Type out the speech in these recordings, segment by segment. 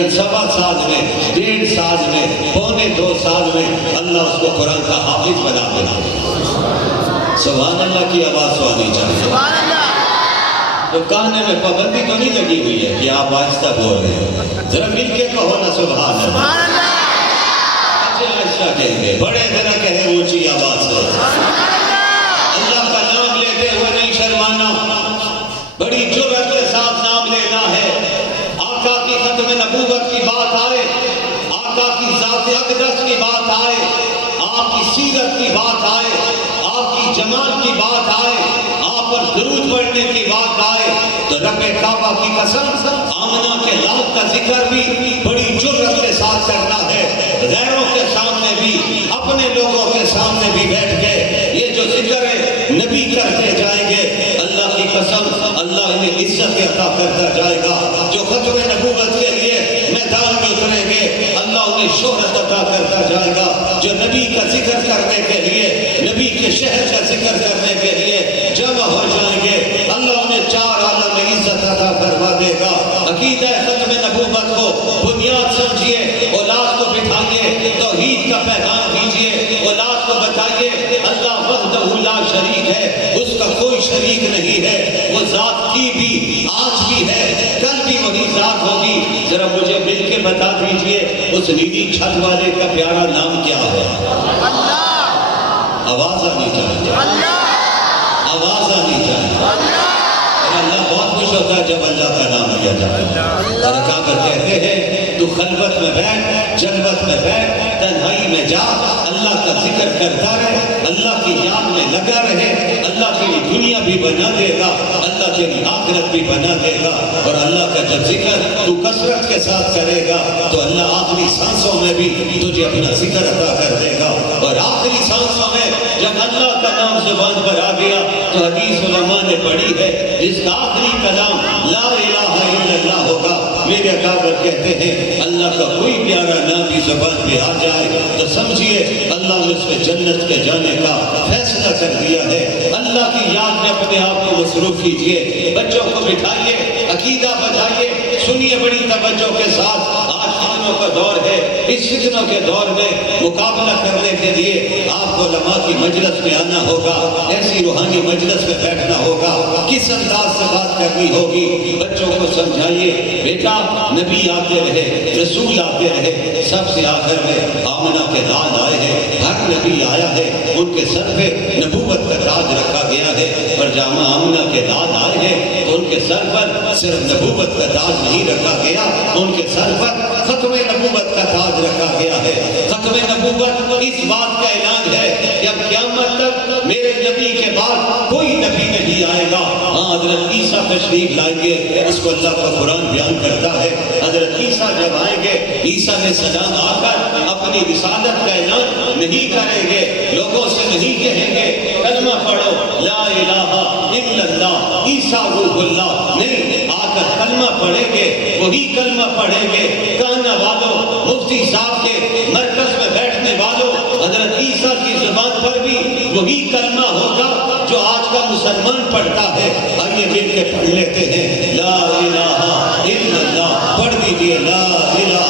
لیکن 1.25 سال میں 1.5 سال میں 1.25 سال میں اللہ اس کو قرآن کا حافظ بنا دینا۔ سبحان اللہ کی آواز تو آنی چاہیے۔ سبحان اللہ۔ تو کہنے میں پابندی تو نہیں لگی ہوئی ہے کہ آپ آہستہ بول رہے ہیں، ذرا مل کے کہو نا سبحان اللہ۔ سبحان اللہ۔ اچھے آہستہ کہیں گے، بڑے ذرا کہیں اونچی آواز سے۔ اللہ کا نام لیتے ہوئے نہیں شرمانا، بڑی جرأت کے ساتھ نام لینا ہے۔ آقا کی ختم نبوت کی بات آئے، آقا کی ذات اقدس کی بات آئے، آپ کی سیرت کی بات آئے، آپ کی جمال کی بات آئے، آپ پر درود پڑھنے کی بات آئے، تو رب کعبہ کی قسم آمنہ کے لال کا ذکر بھی بڑی جرأت کے ساتھ کرنا ہے۔ غیروں کے سامنے بھی، اپنے لوگوں کے سامنے بھی بیٹھ گئے یہ جو ذکر ہے نبی کرتے جائیں گے، اللہ کی قسم اللہ انہیں عزت عطا کرتا جائے گا۔ جو ختم نبوت کے لیے میدان میں اتریں گے، اللہ انہیں شہرت عطا کرتا جائے گا۔ جو نبی کا ذکر کرنے کے لیے، نبی کے شہر کا ذکر کرنے کے لیے جمع ہو جائیں گے، اللہ انہیں 4 عالم میں عزت عطا کروا دے گا۔ عقیدہ ختم نبوت کو بنیاد سمجھیے، اولاد کو بٹھائیے، توحید کا پیغام دیجیے، اولاد کو بتائیے اللہ وحدہ لا شریک ہے، اس کا کوئی شریک نہیں ہے، وہ ذات تھی بھی، آج بھی ہے، کل بھی وہی ذات ہوگی۔ ذرا مجھے مل کے بتا دیجئے اس نیلی چھت والے کا پیارا نام کیا ہے؟ اللہ۔ آواز آنی چاہیے، اللہ۔ آواز آنی چاہیے۔ اللہ بہت خوش ہوتا ہے جب اللہ کا نام لیا جاتا ہے، اور اکابر کہتے ہیں تو خلوت میں بیٹھ، جلوت میں بیٹھ، تنہائی میں جا، اللہ کا ذکر کرتا رہے، اللہ کی یاد میں لگا رہے، اللہ تیری دنیا بھی بنا دے گا، اللہ تیری آخرت بھی بنا دے گا۔ اور اللہ کا جب ذکر تو کثرت کے ساتھ کرے گا تو اللہ آخری سانسوں میں بھی تجھے اپنا ذکر عطا کر دے گا۔ اور آخری سانسوں میں جب اللہ کا نام زبان پر آ گیا تو حدیث علماء نے پڑھی ہے جس کا آخری کلام لا الہ الا اللہ ہوگا، میرے اکابر کہتے ہیں اللہ کا کوئی پیارا نام بھی زبان پہ آ جائے تو سمجھیے اللہ نے اس میں جنت کے جانے کا فیصلہ کر دیا ہے۔ اللہ کی یاد میں اپنے آپ کو مصروف کیجئے، بچوں کو بٹھائیے، عقیدہ بجائیے، سنیے بڑی توجہ کے ساتھ۔ آج فتنوں کا دور ہے، اس فتنوں کے دور میں مقابلہ کرنے کے لیے آپ کو علماء کی مجلس میں آنا ہوگا، ایسی روحانی مجلس میں بیٹھنا ہوگا، کس انداز سے بات کرنی ہوگی۔ بچوں کو سمجھائیے بیٹا نبی آتے رہے، رسول آتے رہے، سب سے آخر میں آمنہ کے لال آئے ہیں، ہر نبی آیا ہے ان کے سر پہ نبوت کا تاج رکھا گیا ہے، اور جامع آمنہ کے لال آئے ہیں تو ان کے سر پر صرف نبوت کا تاج نہیں رکھا گیا، ان کے سر پر ختم نبوت کا تاج رکھا گیا ہے۔ ختم نبوت اس بات کا اعلان ہے کہ اب قیامت تک میرے نبی کے بعد کوئی نبی نہیں آئے گا۔ ہاں حضرت عیسیٰ تشریف لائیں گے، اس کو اللہ کا قرآن بیان کرتا ہے، حضرت عیسیٰ جب آئیں گے عیسیٰ علیہ السلام آ کر اپنی رسالت کا اعلان نہیں کریں گے، لوگوں سے نہیں کہیں گے کلمہ پڑھو لا الہ الا اللہ عیسیٰ روح اللہ، نہیں، آ کر کلمہ پڑھیں گے، وہی کلمہ پڑھیں گے۔ کہنا والوں، مفتی صاحب کے مرکز میں بیٹھنے والوں، حضرت عیسیٰ کی زبان پر بھی وہی کلمہ ہوگا جو آج کا مسلمان پڑھتا ہے۔ آئیے مل کے پڑھ لیتے ہیں لا الہ الا اللہ، پڑھ دیجئے لا الہ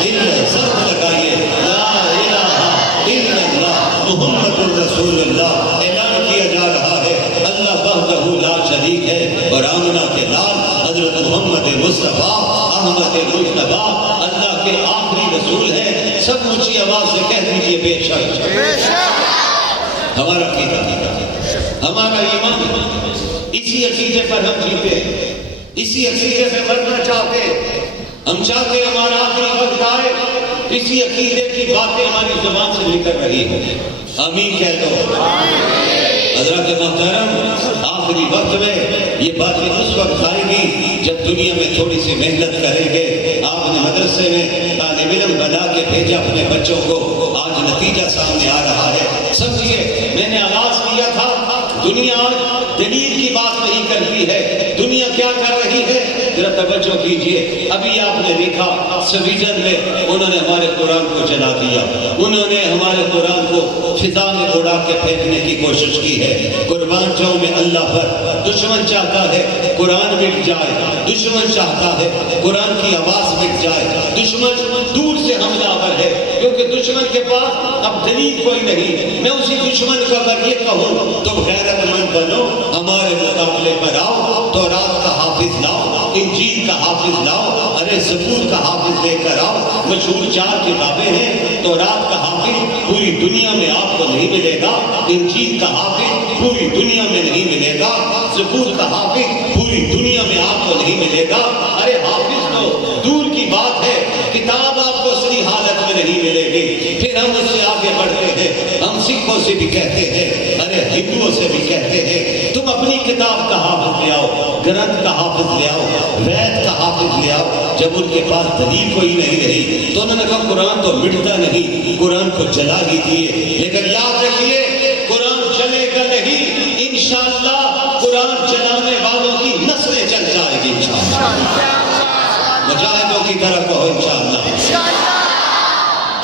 الا اللہ، سب لگائیے لا الہ الا اللہ محمد الرسول اللہ۔ اعلان کیا جا رہا ہے اللہ وحدہ لا شریک ہے، اور آمنہ کے لال حضرت محمد مصطفیٰ احمد مجتبیٰ اللہ کے آخری رسول ہیں۔ سب اونچی آواز سے کہہ دیجئے بے شک۔ ہمارا عقیدہ، ہمارا ایمان، اسی عقیدے پر ہم جیتے، اسی عقیدے پہ مرنا چاہتے، ہم چاہتے ہمارا آخری وقت آئے اسی عقیدے کی باتیں ہماری زبان سے نکل رہی ہیں۔ آمین کہہ دو۔ حضرت محترم، آخری وقت میں یہ باتیں اس وقت آئیں گی جب دنیا میں تھوڑی سی محنت کریں گے۔ آپ نے مدرسے میں طالب علم بنا کے بھیجا اپنے بچوں کو، آج نتیجہ سامنے آ رہا ہے۔ سمجھیے میں نے آغاز کیا تھا، دنیا آج دلیل کی بات نہیں کرتی ہے، دنیا کیا کر رہی ہے؟ ذرا توجہ کیجئے۔ ابھی آپ نے دیکھا سویڈن میں انہوں نے ہمارے قرآن کو جلا دیا، انہوں نے ہمارے قرآن کو فضا میں اڑا کے پھینکنے کی کوشش کی ہے۔ قربان جاؤں میں اللہ پر، دشمن چاہتا ہے قرآن مٹ جائے، دشمن چاہتا ہے قرآن کی آواز مٹ جائے، دشمن دور سے حملہ آور ہے، کیونکہ دشمن کے پاس اب دلیل کوئی نہیں۔ میں اسی دشمن کا اگر یہ کہوں تم غیرت مند بنو، ہمارے مقابلے پر آؤ، تورات کا حافظ لاؤ، انجیل کا حافظ لاؤ، ارے زبور کا حافظ لے کر آؤ۔ مشہور 4 کتابیں ہیں، تورات کا حافظ پوری دنیا میں آپ کو نہیں ملے گا، انجیل کا حافظ پوری دنیا میں نہیں ملے گا، زبور کا حافظ پوری دنیا میں آپ کو نہیں ملے گا۔ ارے حافظ تو دور کی بات ہے، کتاب آپ کو صحیح حالت میں نہیں ملے گی۔ پھر ہم اس سے آگے بڑھتے ہیں، ہم سکھوں سے بھی کہتے ہیں، ارے ہندوؤں سے بھی کہتے ہیں، تم اپنی کتاب کا حافظ لے آؤ، گرنتھ کا حافظ لے آؤ، وید کا حافظ لے آؤ۔ جب ان کے پاس دلیل کوئی نہیں رہی تو انہوں نے کہا قرآن تو مٹتا نہیں، قرآن کو جلا ہی دیے۔ لیکن یاد رکھیے قرآن جلے گا نہیں، انشاءاللہ قرآن جلانے والوں کی نسلیں چل جائے گی انشاءاللہ۔ مجاہدوں کی طرف کہو انشاءاللہ۔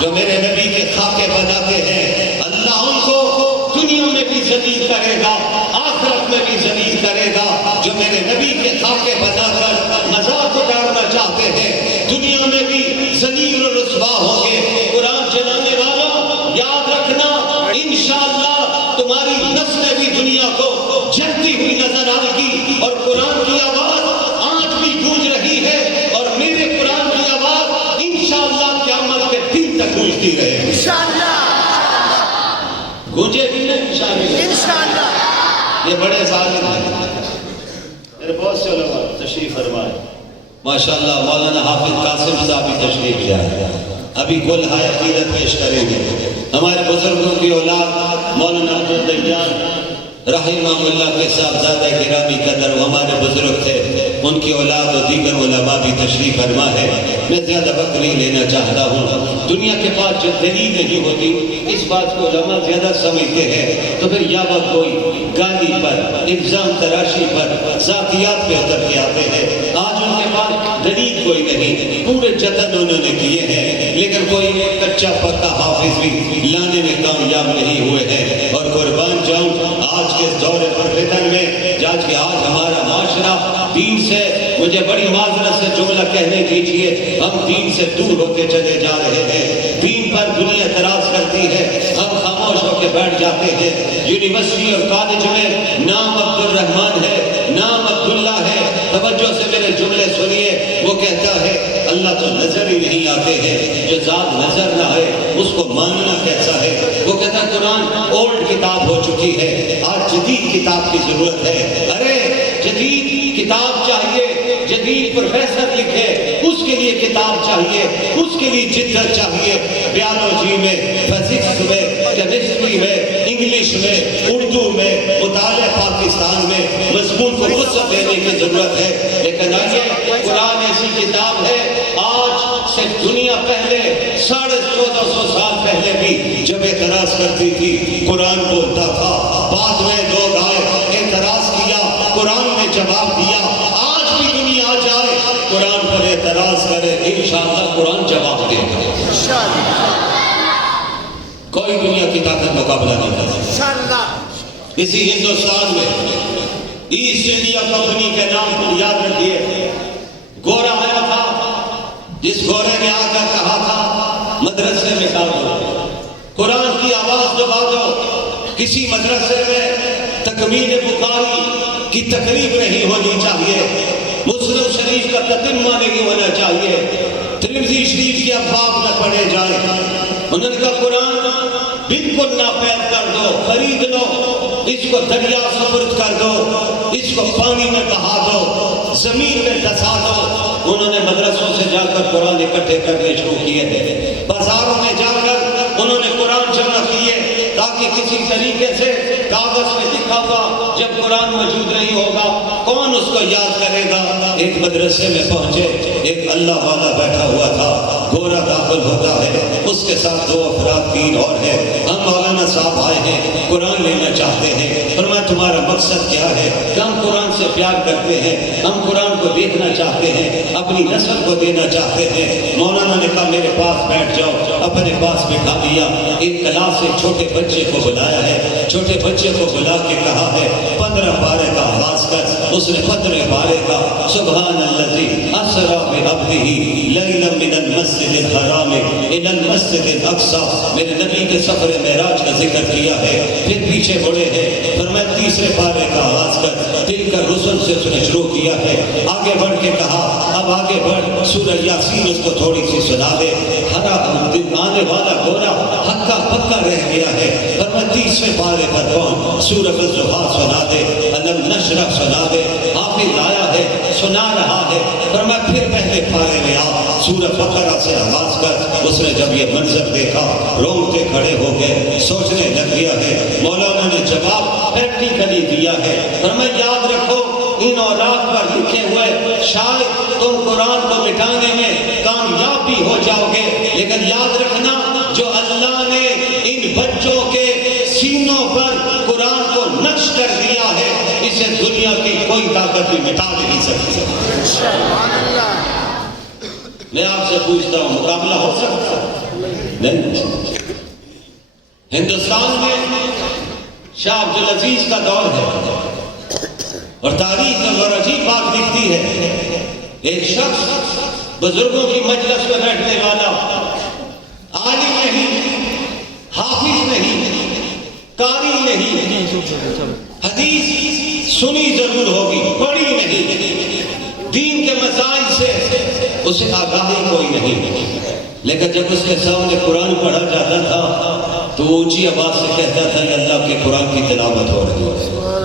جو میرے نبی کے خاکے بناتے ہیں اللہ ان کو دنیا میں بھی ذلیل کرے گا، آخرت میں بھی ذلیل کرے گا۔ جو میرے نبی کے خاکے بنا کر مذاق اڑانا چاہتے ہیں دنیا میں بھی ذلیل و رسوا ہوں گے۔ قرآن جلانے والوں یاد رکھنا انشاءاللہ تمہاری نسلیں بھی دنیا کو جلتی ہوئی نظر آئے گی، اور قرآن کی آواز آج بھی گونج رہی ہے، اور میرے قرآن کی آواز انشاءاللہ قیامت کے دن تک گونجتی رہے گی انشاءاللہ۔ گونجے بھی نا انشاءاللہ۔ یہ بڑے ظالم ہیں، میرے بہت سے علماء تشریف فرمائے، ماشاءاللہ مولانا حافظ قاسم صاحب بھی تشریف لائے، ابھی کل ہائے عقیدت پیش کریں گے۔ ہمارے بزرگوں کی اولاد مولانا عبدالدیان رحمہ اللہ کے صاحبزادہ گرامی قدر ہمارے بزرگ تھے، ان کی اولاد و دیگر علماء بھی تشریف فرما ہے۔ میں زیادہ وقت نہیں لینا چاہتا ہوں، دنیا کے پاس جو دلیل نہیں ہوتی اس بات کو علماء زیادہ سمجھتے ہیں، تو پھر یا وقت کوئی گالی پر، الزام تراشی پر، ذاتیات پہ اتر کے آتے ہیں۔ آج ان کے پاس دلیل کوئی نہیں، پورے جتن انہوں نے کیے ہیں، لیکن کوئی کچا پکا حافظ بھی لانے میں کامیاب نہیں ہوئے ہیں۔ اور قربان جاؤں آج کے دور پر فتن میں، آج ہمارا معاشرہ دین سے، مجھے بڑی معذرت سے جملہ کہنے دیجئے، ہم دین سے دور ہوتے چلے جا رہے ہیں۔ دین پر دنیا اعتراض کرتی ہے، ہم خاموش ہو کے بیٹھ جاتے ہیں۔ یونیورسٹی اور کالج میں نام عبد الرحمن ہے، نام عبداللہ ہے، توجہ سے میرے جملے سنیے، وہ کہتا ہے اللہ تو نظر ہی نہیں آتے ہیں، جو ذات نظر نہ ہے اس کو ماننا کیسا ہے۔ وہ کہتا ہے قرآن اولڈ کتاب ہو چکی ہے، آج جدید کتاب کی ضرورت ہے۔ ارے جدید کتاب چاہیے، جدید پروفیسر لکھے، اس کے لیے کتاب چاہیے، اس کے لیے جدت چاہیے۔ بیالوجی میں، فزکس میں، کیمسٹری میں، انگلش میں، اردو میں، مطالعہ پاکستان میں مضمون کو وسعت دینے کی ضرورت ہے۔ لیکن آئیے قرآن ایسی کتاب ہے، آج سے دنیا پہلے 1450 سال پہلے بھی جب اعتراض کرتی تھی قرآن بولتا تھا، بعد میں لوگ آئے اعتراض کیا، قرآن نے جواب دیا۔ آج بھی دنیا آ جائے قرآن پر اعتراض کرے، انشاءاللہ قرآن جواب دے گا، کوئی دنیا کی طاقت مقابلہ نہیں کر سکتی۔ اسی ہندوستان میں ایسٹ انڈیا کمپنی کے نام پر یاد رکھیے، گورا آیا تھا، جس گورے نے آ کر کہا تھا مدرسے میں ڈال دو، قرآن کی آواز دبا دو۔ کسی مدرسے میں تکمیل بخاری کی تقریب نہیں ہونی چاہیے، مسلم شریف کا تتمہ نہیں ہونا چاہیے، ترمذی شریف کے ابواب نہ پڑھے جائیں۔ انہوں نے کہا قرآن بالکل ناپید کر دو، خرید لو، اس کو دریا سپرد کر دو، اس کو پانی میں بہا دو، زمین میں دھسا دو۔ انہوں نے مدرسوں سے جا کر قرآن اکٹھے کرنے شروع کیے تھے، بازاروں میں جا کر انہوں نے قرآن جمع کیے تاکہ کسی طریقے سے کاغذ میں لکھا ہوا جب قرآن موجود نہیں ہوگا کون اس کو یاد کرے گا۔ ایک مدرسے میں پہنچے، ایک اللہ والا بیٹھا ہوا تھا، گورا داخل ہوتا ہے، اس کے ساتھ 2 افراد 3 اور ہیں۔ ہم مولانا صاحب آئے ہیں، قرآن لینا چاہتے ہیں۔ فرمایا تمہارا مقصد کیا ہے؟ کہ ہم قرآن سے پیار کرتے ہیں، ہم قرآن کو دیکھنا چاہتے ہیں، اپنی نسل کو دینا چاہتے ہیں۔ مولانا نے کہا میرے پاس بیٹھ جاؤ، اپنے پاس بٹھا دیا. ایک کلاس سے چھوٹے بچے کو بلایا ہے, چھوٹے بچے کو بلا کے کہا ہے 15 پارے کا آغاز کر. اس نے 15 پارے کا سبحان الذی اسری بعبدہ لیلا من المسجد الحرام الی المسجد الاقصی, میرے نبی کے سفر معراج کا ذکر کیا ہے. پھر پیچھے بڑھے ہیں, فرمایا 30 پارے کا آغاز کر. دل کا رسل سے اس نے شروع کیا ہے. آگے بڑھ کے کہا اب آگے بڑھ, سورہ یاسین اس کو تھوڑی سی سنا دے. ہرا آنے والا گورا ہکا پکا رہ گیا ہے. فرمایا 30 پارے پر پہنچ, سورہ الضحیٰ سنا دے, الم نشرح سنا دے. حافظ آیا ہے, سنا رہا ہے. فرمایا پھر پہلے پارے میں آ, سورہ بقرہ سے آغاز کر. اس نے جب یہ منظر دیکھا رونگٹے کھڑے ہو گئے, سوچنے لگ گیا ہے. مولانا نے جواب پریکٹیکلی دیا ہے. فرمایا یاد رکھو ان اولاد پر لکھے ہوئے شاید تم قرآن کو مٹانے میں کامیاب بھی ہو جاؤ گے, لیکن یاد رکھنا جو اللہ نے ان بچوں کے سینوں پر قرآن کو نقش کر دیا ہے اسے دنیا کی کوئی طاقت بھی مٹا نہیں سکتی. میں آپ سے پوچھتا ہوں مقابلہ ہو سکتا نہیں؟ ہندوستان میں شاہ عبدالعزیز کا دور ہے اور تاریخ اور عجیب بات لکھتی ہے. ایک شخص بزرگوں کی مجلس میں بیٹھنے والا, عالم نہیں, حافظ نہیں, قاری نہیں, حدیث سنی ضرور ہوگی پڑھی نہیں, دین کے مسائل سے اسے آگاہی کوئی نہیں, لیکن جب اس کے سامنے قرآن پڑھا جاتا تھا تو اونچی آواز سے کہتا تھا کہ اللہ کے قرآن کی تلاوت ہو رہی ہے.